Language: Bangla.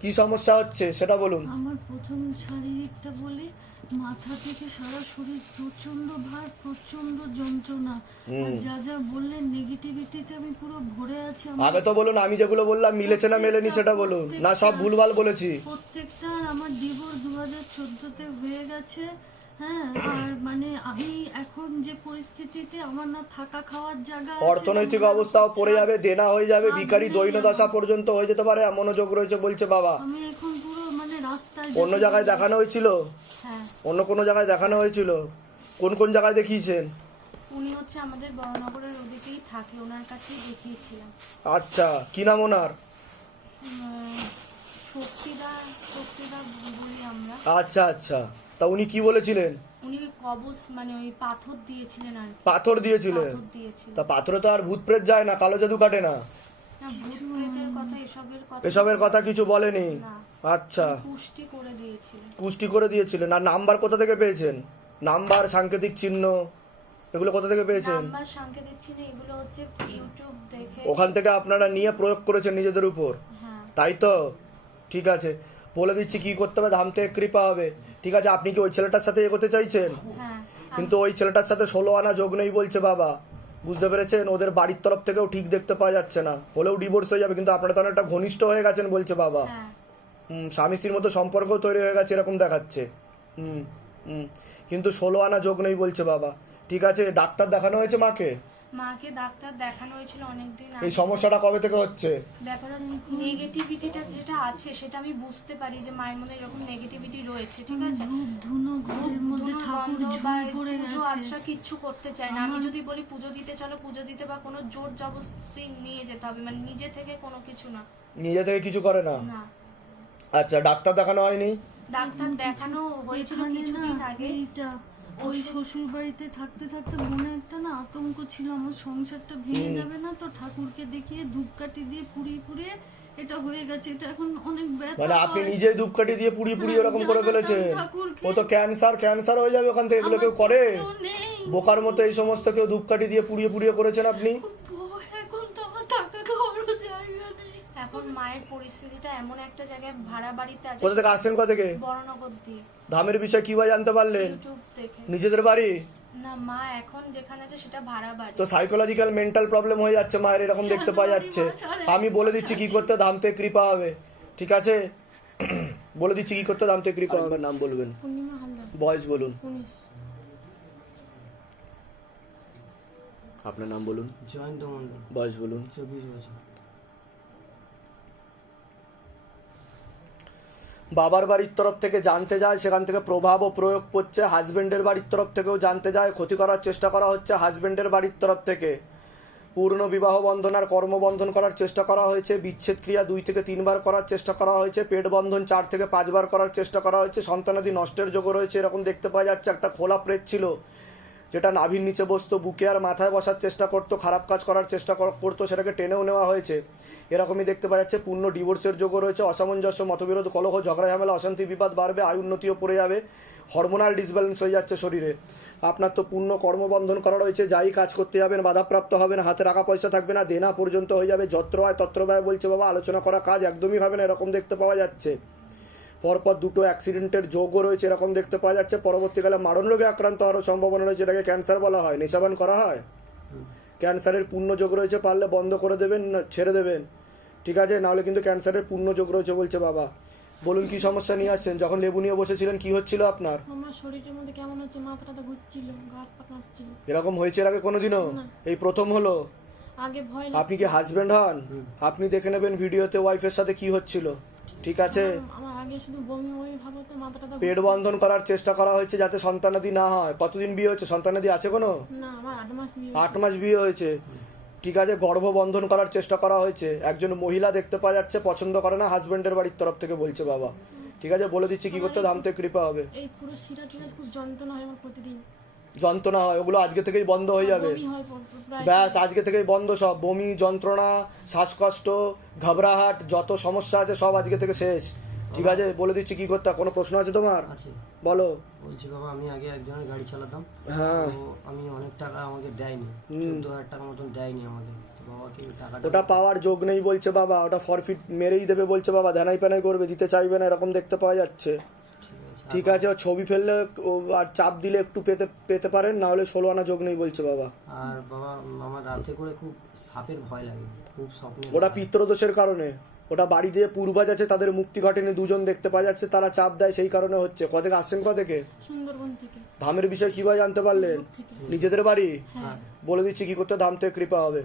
কি সমস্যা হচ্ছে সেটা বলুন। আমার প্রথম শারীরিকটা বলে মাথা থেকে সারা শরীর প্রচন্ড ভার, প্রচন্ড যন্ত্রণা, আর যা যা বললেন নেগেটিভিটিতে আমি পুরো ভরে আছি। আগে তো বলুন, আমি যেগুলো বললাম মিলেছে না মেলেনি সেটা বলুন, না সব ভুলভাল বলেছি? প্রত্যেকটা আমার ডিভোর্স 2014-তে হয়ে গেছে। হ্যাঁ, আর মানে আমি এখন যে পরিস্থিতিতে আমার না থাকা খাওয়ার জায়গা আছে, অর্থনৈতিক আমার অবস্থাও পড়ে ছাদ- যাবে, দেনা হয়ে যাবে, ছাদ ভিখারি নেই দৈন্য দশা আমার। পর্যন্ত হয়ে যেতে পারে, এমন যোগ রয়েছে বলছে বাবা। আমি এখন পুরো মানে রাস্তায় অন্য জায়গায় দেখানো হয়েছিল? হ্যাঁ, অন্য কোনো জায়গায় দেখানো হয়েছিল? কোন কোন জায়গায় দেখিয়েছেন? উনি হচ্ছে আমাদের বড়নগরের ওদিকেই থাকে, ওনার কাছেই দেখিয়েছিলাম। আচ্ছা, কি নাম ওনার? শক্তিদা বলি আমরা। আচ্ছা আচ্ছা, তা উনি কি বলেছিলেন? উনি কবচ মানে ওই পাথর দিয়েছিলেন আর কি। পাথর দিয়েছিলেন? পাথর দিয়েছিলেন। তা পাথরে তো আর ভূত প্রেত যায় না, কালো জাদু কাটে না, না, ভূত প্রেতের কথা এসবের এসবের কথা কিছু বলেনি? না। আচ্ছা, পুষ্টি করে দিয়েছিলেন। পুষ্টি করে দিয়েছিলেন। আর নাম্বার কোথা থেকে পেয়েছেন? নাম্বার, সাংকেতিক চিহ্ন, এগুলো কোথা থেকে পেয়েছেন? নাম্বার সাংকেতিক চিহ্ন এগুলো হচ্ছে ইউটিউব দেখে। ওখান থেকে আপনারা নিয়ে প্রয়োগ করেছেন নিজেদের উপর, হ্যাঁ। তাই তো? ঠিক আছে, বলে দিচ্ছি কি করতে হবে, ধাম থেকে কৃপা হবে। ঠিক আছে, আপনি কি ওই ছেলেটার সাথে এগোতে চাইছেন? হ্যাঁ। কিন্তু ওই ছেলেটার সাথে 16 আনা যোগ নেই বলছে বাবা, বুঝতে পেরেছেন? ওদের বাড়ির তরফ থেকেও ঠিক দেখতে পাওয়া যাচ্ছে না, হলেও ডিভোর্স হয়ে যাবে, কিন্তু আপনারা তো অনেকটা ঘনিষ্ঠ হয়ে গেছেন বলছে বাবা। হ্যাঁ। স্বামী স্ত্রীর মতো সম্পর্কও তৈরি হয়ে গেছে এরকম দেখাচ্ছে। কিন্তু 16 আনা যোগ নেই বলছে বাবা। ঠিক আছে, ডাক্তার দেখানো হয়েছে মাকে? মাকে ডাক্তার দেখানো হয়েছিল অনেকদিন এই আগে। সমস্যাটা কবে থেকে হচ্ছে? ব্যাপারটা নেগেটিভিটিটা যেটা আছে সেটা আমি বুঝতে পারি যে মায়ের মধ্যে এরকম নেগেটিভিটি রয়েছে, ঠিক আছে? ধূপ ধুনো ঘরের মধ্যে ধুনো ঠাকুর বন্ধ বা ঝুল পড়ে পুজো গেছে। আশ্রা কিচ্ছু করতে চাই না। আমি যদি বলি পুজো দিতে চলো, পুজো দিতে বা কোনো জোর জবরদস্তি নিয়ে যেতে হবে, মানে নিজে থেকে কোনো কিছু না। নিজে থেকে কিছু করে না? না, আচ্ছা, ডাক্তার দেখানো হয়নি? ডাক্তার দেখানো হয়েছিল এখানে না কিছুদিন আগে। এইটা ওই শ্বশুর বাড়িতে থাকতে থাকতে মনে একটা না আতঙ্ক ছিল, আমার সংসারটা ভেঙে যাবে না তো, ঠাকুরকে দেখিয়ে ধূপকাঠি দিয়ে পুড়িয়ে পুড়িয়ে এটা হয়ে গেছে। এটা এখন অনেক ব্যথা মানে আপনি হয়। নিজেই ধূপকাঠি দিয়ে পুড়িয়ে পুড়িয়ে হ্যাঁ, ওরকম করে জানাতাম ফেলেছেন? ঠাকুরকে। ও তো ক্যান্সার হয়ে যাবে ওখান থেকে, এগুলো কেউ আমার করে? কেউ নেই। বোকার মতো এই সমস্ত কেউ ধূপকাঠি দিয়ে পুড়িয়ে পুড়িয়ে করেছেন আপনি? এখন তো আমার থাকা খাওয়ারও জায়গা নেই। এখন মায়ের পরিস্থিতিটা এমন একটা জায়গায়, ভাড়া বাড়িতে আছে। কোথা থেকে আসছেন, কোথা থেকে? বড়নগর দিয়ে। ধামের বিষয় কিভাবে জানতে পারলেন? ইউটিউব দেখে। নিজেদের বাড়ি? না, মা এখন যেখানে আছে সেটা ভাড়া বাড়ি। তো সাইকোলজিক্যাল মেন্টাল প্রবলেম হয়ে যাচ্ছে মায়ের, এরকম দেখতে পাওয়া যাচ্ছে। আমি বলে দিচ্ছি কি করতে ধাম থেকে কৃপা হবে, ঠিক আছে? বলে দিচ্ছি কি করতে ধাম থেকে কৃপা হবে। নাম বলবেন, পূর্ণিমা হালদার, বয়স বলুন, 19। আপনার নাম বলুন, জয়ন্ত মন্ডল, বয়স বলুন। 24 বছর। বাবার বাড়ির তরফ থেকে জানতে যায়, সেখান থেকে প্রভাব ও প্রয়োগ করছে। হাজবেন্ডের বাড়ির তরফ থেকেও জানতে যায়, ক্ষতি করার চেষ্টা করা হচ্ছে হাজবেন্ডের বাড়ির তরফ থেকে। পূর্ণ বিবাহ বন্ধন আর কর্মবন্ধন করার চেষ্টা করা হয়েছে, বিচ্ছেদ ক্রিয়া 2 থেকে 3 বার করার চেষ্টা করা হয়েছে, পেট বন্ধন 4 থেকে 5 বার করার চেষ্টা করা হয়েছে, সন্তানাদি নষ্টের যোগ রয়েছে এরকম দেখতে পাওয়া যাচ্ছে। একটা খোলা প্রেত ছিল যেটা নাভির নিচে বসতো, বুকে আর মাথায় বসার চেষ্টা করতো, খারাপ কাজ করার চেষ্টা করতো, সেটাকে টেনেও নেওয়া হয়েছে এরকমই দেখতে পাওয়া যাচ্ছে। পূর্ণ ডিভোর্সের যোগও রয়েছে, অসামঞ্জস্য, মতবিরোধ, কলহ, ঝগড়া ঝামেলা, অশান্তি, বিবাদ বাড়বে, আয় উন্নতিও পড়ে যাবে, হরমোনাল ডিসব্যালেন্স হয়ে যাচ্ছে শরীরে। আপনার তো পূর্ণ কর্মবন্ধন করা রয়েছে, যাই কাজ করতে যাবেন বাধাপ্রাপ্ত হবেন, হাতে টাকা পয়সা থাকবে না, দেনা পর্যন্ত হয়ে যাবে, যত্র হয় তত্র ব্যয় বলছে বাবা, আলোচনা করা কাজ একদমই হবে না এরকম দেখতে পাওয়া যাচ্ছে। পরপর 2টো অ্যাক্সিডেন্টের যোগও রয়েছে এরকম দেখতে পাওয়া যাচ্ছে। পরবর্তীকালে মারণ রোগে আক্রান্ত হওয়ার সম্ভাবনা রয়েছে, এটাকে ক্যান্সার বলা হয়। নেশাবান করা হয়, ক্যান্সারের পূর্ণ যোগ রয়েছে, পারলে বন্ধ করে দেবেন, না ছেড়ে দেবেন, ঠিক আছে? নাহলে কিন্তু ক্যান্সারের পূর্ণ যোগ রয়েছে বলছে বাবা। বলুন কি সমস্যা নিয়ে আসছেন? যখন লেবু নিয়ে বসেছিলেন কি হচ্ছিল আপনার? আমার শরীরের মধ্যে কেমন হচ্ছে, মাথাটা ঘুরছিল, গাঁট পাকাচ্ছিল। এরকম হয়েছে এর আগে কোনোদিনও? এই প্রথম হলো? আগে ভয় আপনি কি হাজবেন্ড হন? আপনি দেখে নেবেন ভিডিওতে ওয়াইফের সাথে কি হচ্ছিল, ঠিক আছে? আমার আগে শুধু বমি বমি ভাব হতো, মাথাটা পেট বন্ধন করার চেষ্টা করা হয়েছে যাতে সন্তানাদি না হয়। কতদিন বিয়ে হয়েছে? সন্তানাদি আছে কোনো? না, আমার 8 মাস বিয়ে। 8 মাস বিয়ে হয়েছে, ঠিক আছে? গর্ভবন্ধন করার চেষ্টা করা হয়েছে। একজন মহিলা দেখতে পাওয়া যাচ্ছে পছন্দ করে না হাজবেন্ডের বাড়ির তরফ থেকে বলছে বাবা, ঠিক আছে? বলে দিচ্ছি কি করতে ধাম থেকে কৃপা হবে। এই পুরো শিরা টিরা খুব যন্ত্রণা হয় আমার প্রতিদিন, যন্ত্রণা হয়, ওগুলো আজকে থেকেই বন্ধ হয়ে যাবে। বমি হয় প্রায়। ব্যাস, আজকে থেকেই বন্ধ সব। বমি, যন্ত্রণা, শ্বাসকষ্ট, ঘাবড়াহাট, যত সমস্যা আছে সব আজকে থেকে শেষ, ঠিক আছে? বলে দিচ্ছি কি করতে। কোনো প্রশ্ন আছে তোমার? আছে। বলো। বলছি বাবা, আমি আগে একজনের গাড়ি চালাতাম, হ্যাঁ। তো আমি অনেক টাকা আমাকে দেয়নি, 14,000 টাকার মতন দেয়নি আমাকে। তো বাবাকে টাকাটা ওটা পাওয়ার যোগ নেই বলছে বাবা, ওটা ফরফিট মেরেই দেবে বলছে বাবা, ধ্যানাই প্যানাই করবে, দিতে চাইবে না এরকম দেখতে পাওয়া যাচ্ছে। ঠিক আছে, ও ছবি ফেললে আর চাপ দিলে একটু পেতে পারেন, না হলে 16 আনা যোগ নেই বলছে বাবা। আর বাবা আমার রাতে করে খুব সাপের ভয় লাগে, খুব স্বপ্নে ওটা পিতৃদোষের কারণে, ওটা বাড়ি দিয়ে পূর্বাজ আছে, তাদের মুক্তি ঘটেনি, দুজন দেখতে পাওয়া যাচ্ছে, তারা চাপ দেয়, সেই কারণে হচ্ছে। কোথেকে আসছেন, কোথেকে? সুন্দরবন থেকে। ধামের বিষয় কিভাবে জানতে পারলেন? নিজেদের বাড়ি? হ্যাঁ। বলে দিচ্ছি কি করতে ধাম থেকে কৃপা হবে।